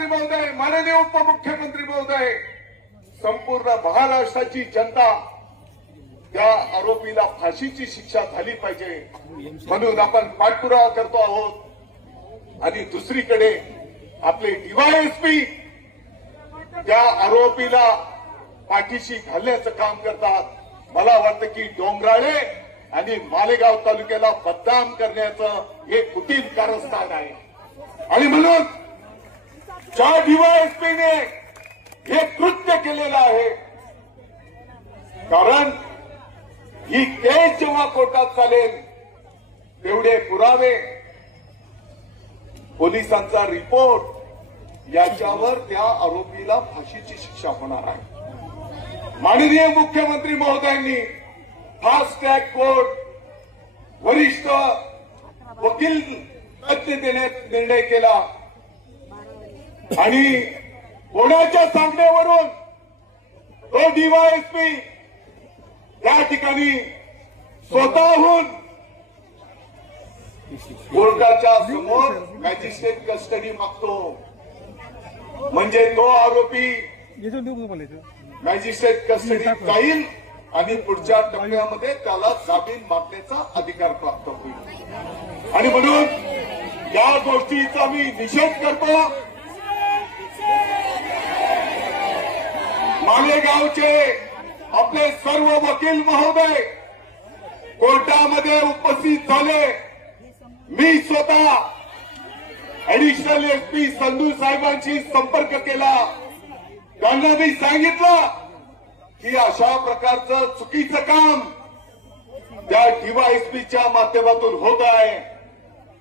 मुख्यमंत्री महोदय, माननीय उपमुख्यमंत्री महोदय, संपूर्ण महाराष्ट्राची जनता त्या आरोपीला फाशीची शिक्षा झाली पाहिजे म्हणून आपण पाठपुरावा करतो आहोत। आणि दुसरीकडे आपले डीवायएसपी त्या आरोपीला पाठीशी घालण्याचं काम करतात। मला वाटतं की डोंगराळे आणि मालेगाव तालुक्याला बदनाम करण्याचं हे कुटील कारस्थान आहे आणि म्हणून ज्या डीवायएसपीने हे कृत्य केलेलं आहे, कारण ही केस जेव्हा कोर्टात चालेल तेवढे पुरावे, पोलिसांचा रिपोर्ट याच्यावर त्या आरोपीला फाशीची शिक्षा होणार आहे। माननीय मुख्यमंत्री महोदयांनी फास्ट ट्रॅक कोर्ट, वरिष्ठ वकील तज्ञ देण्याचा निर्णय केला आणि कोणाच्या सांगण्यावरून तो डीवायएसपी त्या ठिकाणी स्वतःहून कोर्टाच्या समोर मॅजिस्ट्रेट कस्टडी मागतो, म्हणजे तो आरोपी मॅजिस्ट्रेट कस्टडीत जाईल आणि पुढच्या टप्प्यामध्ये त्याला जामीन मागण्याचा अधिकार प्राप्त होईल। आणि म्हणून या गोष्टीचा मी निषेध करतो। मालेगावचे आपले सर्व वकील महोदय कोर्टामध्ये उपस्थित झाले। मी स्वतः ऍडिशनल एसपी संधू साहेबांशी संपर्क केला, त्यांना मी सांगितलं की अशा प्रकारचं चुकीचं काम त्या डीवायएसपीच्या माध्यमातून होत आहे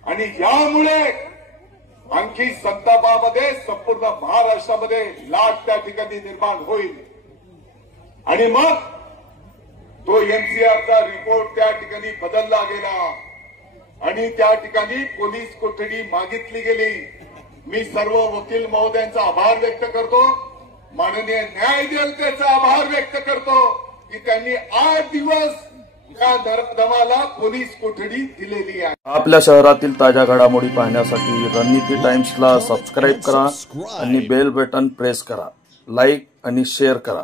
आणि यामुळे आणखी संतापामध्ये संपूर्ण महाराष्ट्रामध्ये लाट त्या ठिकाणी निर्माण होईल। आणि मग तो एनसीआरचा रिपोर्ट त्या ठिकाणी बदलला गेला आणि त्या ठिकाणी पोलीस कोठडी मागितली गेली। मी सर्व वकील महोदयांचा आभार व्यक्त करतो, माननीय न्यायदेवतेचा आभार व्यक्त करतो की त्यांनी 8 दिवस त्या नराधमाला पोलीस कोठडी दिलेली आहे। आपल्या शहरातील ताज्या घडामोडी पाहण्यासाठी रणनीती टाइम्सला सबस्क्राइब करा आणि बेल बटन प्रेस करा, लाईक आणि शेअर करा।